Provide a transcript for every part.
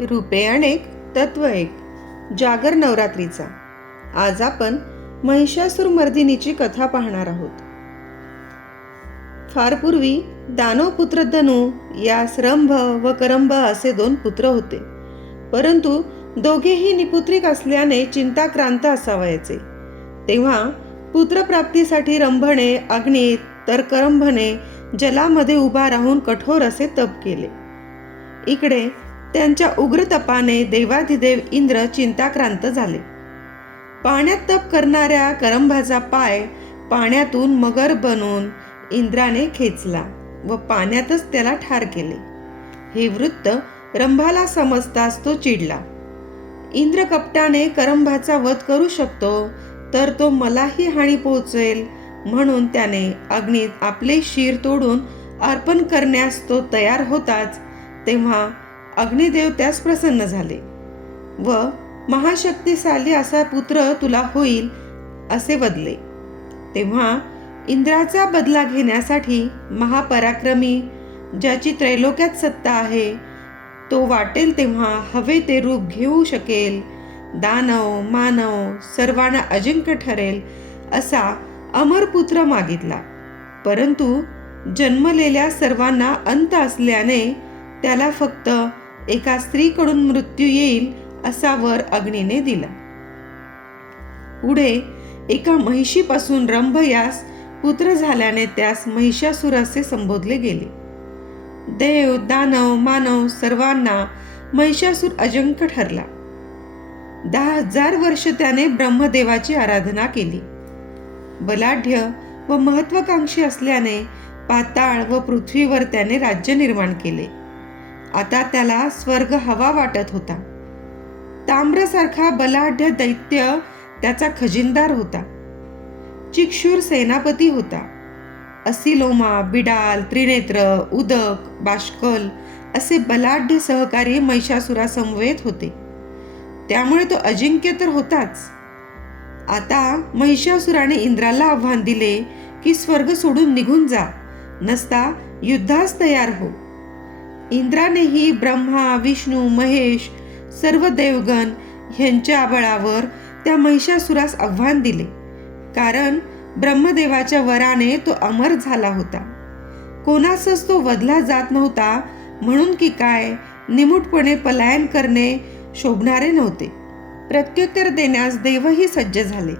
रूपे अनेक तत्व एक जागर नवरात्रीचा. आज आपण महिषासूर मर्दिनीची कथा पाहणार आहोत. फार पूर्वी दानवपुत्र धनु यास रंभ व करंभ असे दोन पुत्र होते. परंतु दोघेही निपुत्रिक असल्याने चिंताक्रांत असावयाचे. तेव्हा पुत्रप्राप्तीसाठी रंभणे अग्नीत तर करंभने जलामध्ये उभा राहून कठोर असे तप केले. इकडे त्यांच्या उग्र तपाने देवाधिदेव इंद्र चिंताक्रांत झाले. पाण्यात तप करणाऱ्या करंभाचा पाय पाण्यातून मगर बनून इंद्राने खेचला व पाण्यातच त्याला ठार केले. हे वृत्त रंभाला समजताच तो चिडला. इंद्र कपटाने करंभाचा वध करू शकतो तर तो मलाही हानी पोहोचेल म्हणून त्याने अग्नीत आपले शिर तोडून अर्पण करण्यास तो तयार होताच तेव्हा अग्निदेव त्यास प्रसन्न झाले. व महाशक्तिशाली असा पुत्र तुला होईल असे बदले तेव्हा इंद्राचा बदला घेण्यासाठी महापराक्रमी ज्याची त्रैलोक्यात सत्ता आहे तो वाटेल तेव्हा हवे ते रूप घेऊ शकेल दानव मानव सर्वांना अजिंक्य ठरेल असा अमरपुत्र मागितला. परंतु जन्मलेल्या सर्वांना अंत असल्याने त्याला फक्त एका स्त्रीकडून मृत्यू येईल असा वर अग्नीने दिला. पुढे एका महिषीपासून रंभ यास पुत्र झाल्याने त्यास महिषासुर असे संबोधले गेले. देव दानव मानव सर्वांना महिषासूर अजंक ठरला. दहा हजार वर्ष त्याने ब्रह्मदेवाची आराधना केली. बलाढ्य व महत्वाकांक्षी असल्याने पाताळ व पृथ्वीवर त्याने राज्य निर्माण केले. आता त्याला स्वर्ग हवा वाटत होता. ताम्रसारखा बलाढ्य दैत्य त्याचा खजिनदार होता. चिक्षूर सेनापती होता. असिलोमा बिडाल त्रिनेत्र उदक बाष्कल असे बलाढ्य सहकारी महिषासुरासमवेत होते. त्यामुळे तो अजिंक्य तर होताच. आता महिषासुराने इंद्राला आव्हान दिले की स्वर्ग सोडून निघून जा नसता युद्धास तयार हो. इंद्रानेही ब्रह्मा विष्णू महेश सर्व देवगण ह्यांच्या बळावर त्या महिषासुरास आव्हान दिले. कारण ब्रह्मदेवाच्या वराने तो अमर झाला होता. कोणासच तो वधला जात नव्हता म्हणून की काय निमूटपणे पलायन करणे शोभणारे नव्हते. प्रत्युत्तर देण्यास देवही सज्ज झाले.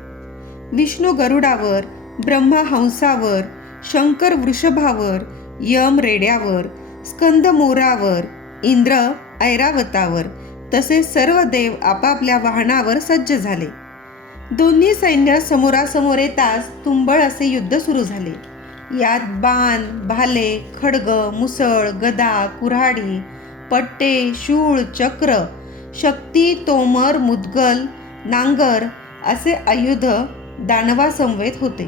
विष्णू गरुडावर ब्रह्मा हंसावर शंकर वृषभावर यम रेड्यावर स्कंद मोरावर इंद्र ऐरावतावर तसेच सर्व देव आपापल्या वाहनावर सज्ज झाले. दोन्ही सैन्य समोरासमोर येताच तुंबळ असे युद्ध सुरू झाले. यात बाण भाले खडग मुसळ गदा कुऱ्हाडी पट्टे शूळ चक्र शक्ती तोमर मुदगल नांगर असे आयुध दानवासमवेत होते.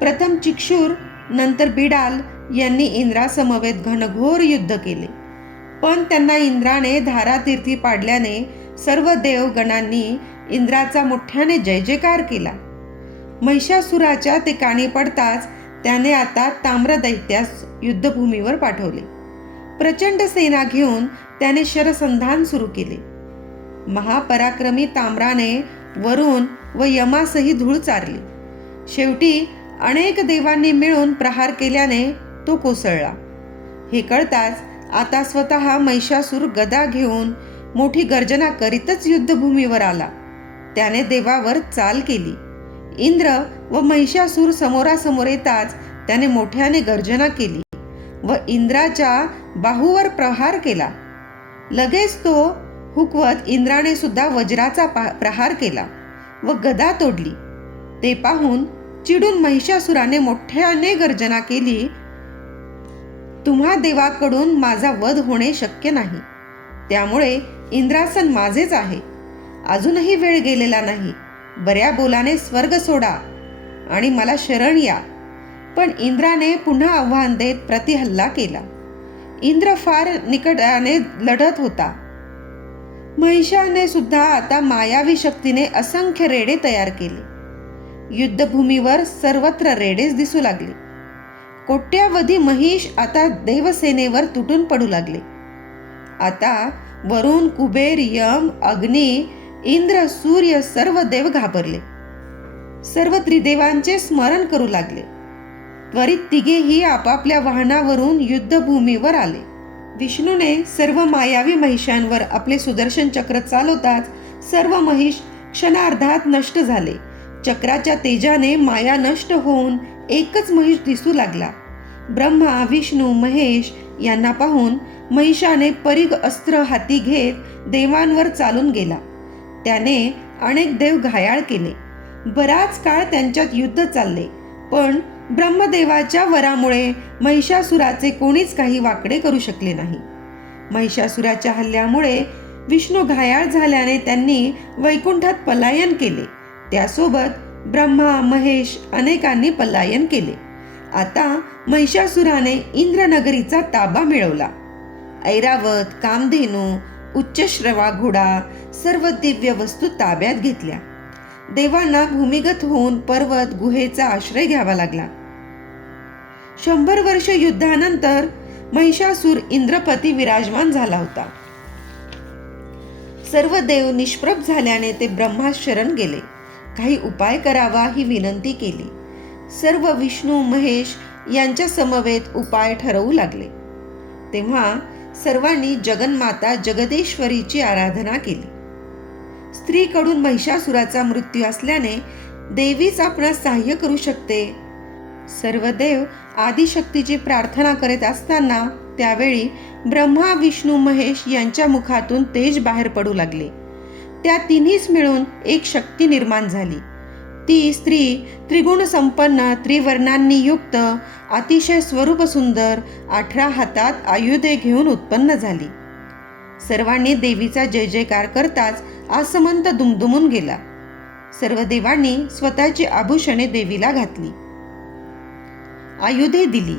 प्रथम चिक्षूर नंतर बिडाल यांनी इंद्रासमवेत घनघोर युद्ध केले. पण त्यांना इंद्राने धारातीर्थी पाडल्याने सर्व देवगणांनी इंद्राचा मोठ्याने जय जयकार केला. महिषासुराच्या ते काणी पडताच त्याने आता ताम्रदैत्यास युद्धभूमीवर पाठवले. प्रचंड सेना घेऊन त्याने शरसंधान सुरू केले. महापराक्रमी ताम्राने वरुण व यमासही धूळ चारली. शेवटी अनेक देवांनी मिळून प्रहार केल्याने तो कोसळला. हे कळताच आता स्वतः महिषासूर गदा घेऊन मोठी गर्जना करीतच युद्धभूमीवर आला. त्याने देवावर चाल केली. इंद्र व महिषासूर समोरासमोर येताच त्याने मोठ्याने गर्जना केली व इंद्राच्या बाहूवर प्रहार केला. लगेच तो हुकवत इंद्राने सुद्धा वज्राचा प्रहार केला व गदा तोडली. ते पाहून चिडून महिषासुराने मोठ्याने गर्जना केली तुम्हा देवाकडून माझा वध होणे शक्य नाही. त्यामुळे इंद्रासन माझेच आहे. अजूनही वेळ गेलेला नाही. बऱ्या बोलाने स्वर्ग सोडा आणि मला शरण या. पण इंद्राने पुन्हा आव्हान देत प्रतिहल्ला केला. इंद्र फार निकटाने लढत होता. महिषाने सुद्धा आता मायावी शक्तीने असंख्य रेडे तयार केले. युद्धभूमीवर सर्वत्र रेडेच दिसू लागले. कोट्यावधी महिष आता देवसेनेवर तुटून पडू लागले. आता वरुण कुबेर यम अग्नी इंद्र सूर्य सर्व देव घाबरले. सर्व त्रिदेवांचे स्मरण करू लागले. त्वरित तिघेही आपापल्या वाहनावरून युद्धभूमीवर आले. विष्णूने सर्व मायावी महिषांवर आपले सुदर्शन चक्र चालवताच सर्व महिष क्षणार्धात नष्ट झाले. चक्राच्या तेजाने माया नष्ट होऊन एकच महिष दिसू लागला. ब्रह्मा विष्णू महेश यांना पाहून महिषाने परिघ अस्त्र हाती घेत देवांवर चालून गेला. त्याने अनेक देव घायाळ केले. बराच काळ त्यांच्यात युद्ध चालले पण ब्रह्मदेवाच्या वरामुळे महिषासुराचे कोणीच काही वाकडे करू शकले नाही. महिषासुराच्या हल्ल्यामुळे विष्णू घायाळ झाल्याने त्यांनी वैकुंठात पलायन केले. त्यासोबत ब्रह्मा महेश अनेकांनी पलायन केले. आता महिषासुराने इंद्रनगरीचा ताबा मिळवला. ऐरावत कामधेनू उच्चश्रवा घोडा सर्व दिव्य वस्तू ताब्यात घेतल्या. देवांना भूमिगत होऊन पर्वत गुहेचा आश्रय घ्यावा लागला. शंभर वर्ष युद्धानंतर महिषासूर इंद्रपती विराजमान झाला होता. सर्व देव निष्प्रभ झाल्याने ते ब्रह्मा शरण गेले. काही उपाय करावा ही विनंती केली. सर्व विष्णू महेश यांच्या समवेत उपाय ठरवू लागले. तेव्हा सर्वांनी जगन्माता जगदेश्वरीची आराधना केली. स्त्रीकडून महिषासुराचा मृत्यू असल्याने देवीच आपणास सहाय्य करू शकते. सर्व देव आदिशक्तीची प्रार्थना करीत असताना त्यावेळी ब्रह्मा विष्णू महेश यांच्या मुखातून तेज बाहेर पडू लागले. त्या तिन्हीच मिळून एक शक्ती निर्माण झाली. ती स्त्री त्रिगुण संपन्न त्रिवर्णांनी युक्त अतिशय स्वरूप सुंदर अठरा हातात आयुधे घेऊन उत्पन्न झाली. सर्वांनी देवीचा जय जयकार करताच आसमंत दुमदुमून गेला. सर्व देवांनी स्वतःची आभूषणे देवीला घातली. आयुधे दिली.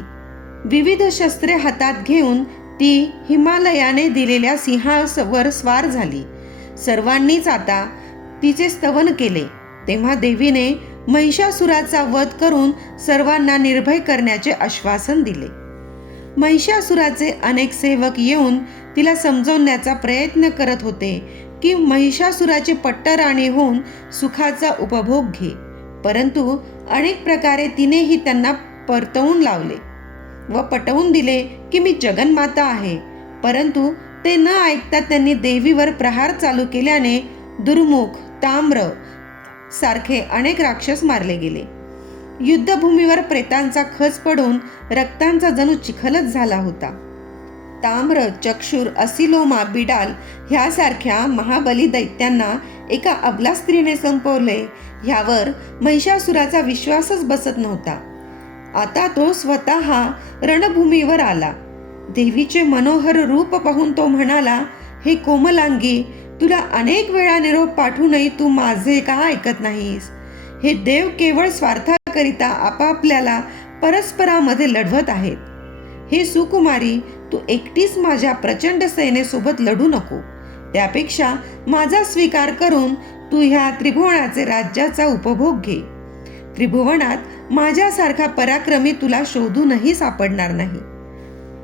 विविध शस्त्रे हातात घेऊन ती हिमालयाने दिलेल्या सिंहावर स्वार झाली. सर्वांनीच आता तिचे स्तवन केले. तेव्हा देवीने महिषासुराचा वध करून सर्वांना निर्भय करण्याचे आश्वासन दिले. महिषासुराचे अनेक सेवक येऊन तिला समजवण्याचा प्रयत्न करत होते की महिषासुराचे पट्टराणी होऊन सुखाचा उपभोग घे. परंतु अनेक प्रकारे तिनेही त्यांना परतवून लावले व पटवून दिले की मी जगन्माता आहे. परंतु ते न ऐकता त्यांनी देवीवर प्रहार चालू केल्याने दुर्मुख ताम्र सारखे अनेक राक्षस मारले गेले. युद्धभूमीवर प्रेतांचा खच पडून रक्तांचा जणू चिखलच झाला होता. ताम्र चक्षुर असिलोमा बिडाल ह्यासारख्या महाबली दैत्यांना एका अबला स्त्रीने संपवले. ह्यावर महिषासुराचा विश्वासच बसत नव्हता. आता तो स्वतः रणभूमीवर आला. देवीचे मनोहर रूप पाहून तो म्हणाला हे कोमलांगी तुला अनेक वेळा निरोप पाठवूनही तू माझे का ऐकत नाहीस? हे देव केवळ स्वार्थाकरिता आपापल्याला परस्परामध्ये लढवत आहेत. हे सुकुमारी तू एकटीच माझ्या प्रचंड सेनेसोबत लढू नको. त्यापेक्षा माझा स्वीकार करून तू ह्या त्रिभुवनाचे राज्याचा उपभोग घे. त्रिभुवनात माझ्यासारखा पराक्रमी तुला शोधूनही सापडणार नाही.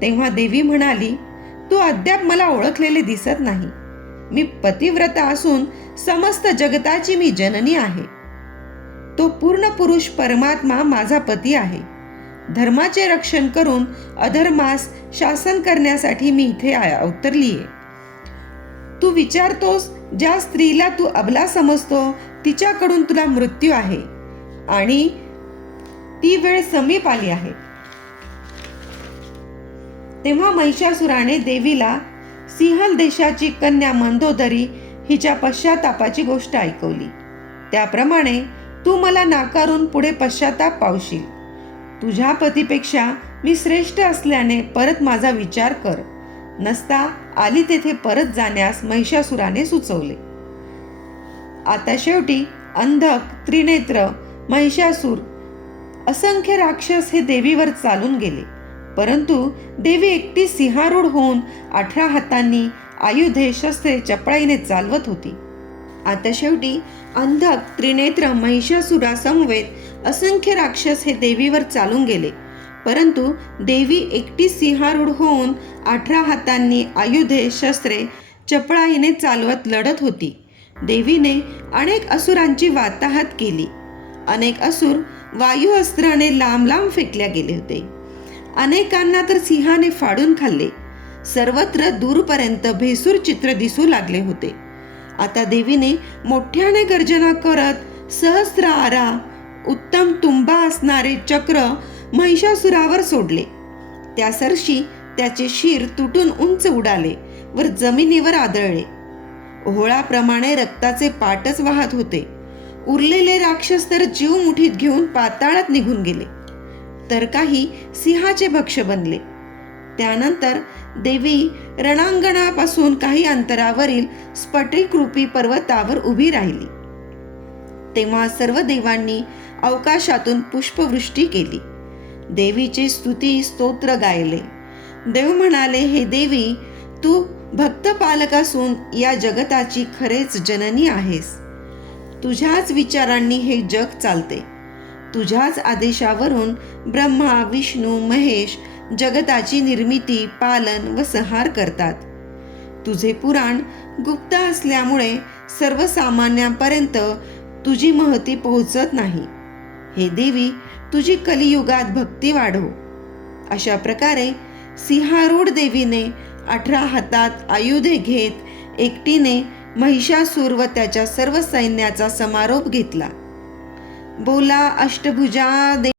तेव्हा देवी म्हणाली तू अद्याप मला ओळखलेले दिसत नाही. मी पतिव्रता असून समस्त जगताची मी जननी आहे. तो पूर्ण पुरुष परमात्मा माझा पती आहे. धर्माचे रक्षण करून अधर्मास शासन करण्यासाठी मी इथे अवतरलीये. तू विचारतोस ज्या स्त्रीला तू अबला समजतो तिच्याकडून तुला मृत्यू आहे. आणि ती वेळ समीप आली आहे. तेव्हा महिषासुराने देवीला सिंहल देशाची कन्या मंदोदरी हिच्या पश्चातापाची गोष्ट ऐकवली. त्याप्रमाणे तू मला नाकारून पुढे पश्चाताप पावशील. तुझ्या पतीपेक्षा मी श्रेष्ठ असल्याने परत माझा विचार कर. नसता आली तेथे परत जाण्यास महिषासुराने सुचवले. आता शेवटी अंधक त्रिनेत्र महिषासूर असंख्य राक्षस हे देवीवर चालून गेले. परंतु देवी एकटी सिंहारूढ होऊन अठरा हातांनी आयुधे शस्त्रे चपळाईने चालवत होती. आता शेवटी अंधक त्रिनेत्र महिषासुरासमवेत असंख्य राक्षस हे देवीवर चालून गेले. परंतु देवी एकटी सिंहारूढ होऊन अठरा हातांनी आयुधे शस्त्रे चपळाईने चालवत लढत होती. देवीने अनेक असुरांची वाताहत केली. अनेक असुर वायू अस्त्राने लांब लांब फेकल्या गेले होते. अनेकांना तर सिंहाने फाडून खाल्ले. सर्वत्र दूरपर्यंत भेसूर चित्र दिसू लागले होते. आता देवीने मोठ्याने गर्जना करत सहस्र आरा उत्तम तुंबा असणारे चक्र महिषासुरावर सोडले. त्या सरशी त्याचे शिर तुटून उंच उडाले वर जमिनीवर आदळले. ओहळाप्रमाणे रक्ताचे पाटच वाहत होते. उरलेले राक्षस तर जीव मुठीत घेऊन पाताळात निघून गेले. तर काही सिंहाचे भक्ष बनले. त्यानंतर देवी रणांगणापासून काही अंतरावरील स्फटिकरूपी पर्वतावर उभी राहिली. तेव्हा सर्व देवांनी अवकाशातून पुष्पवृष्टी केली. देवीचे स्तुती स्तोत्र गायले. देव म्हणाले हे देवी तू भक्त पालक असून या जगताची खरेच जननी आहेस. तुझ्याच विचारांनी हे जग चालते. तुझ्याच आदेशावरून ब्रह्मा विष्णू महेश जगताची निर्मिती पालन व संहार करतात. तुझे पुराण गुप्त असल्यामुळे सर्वसामान्यांपर्यंत तुझी महती पोहोचत नाही. हे देवी तुझी कलियुगात भक्ती वाढव. अशा प्रकारे सिंहारूढ देवीने अठरा हातात आयुधे घेत एकटीने महिषासूर व त्याच्या सर्व सैन्याचा समारोप घेतला. बोला अष्टभुजा दे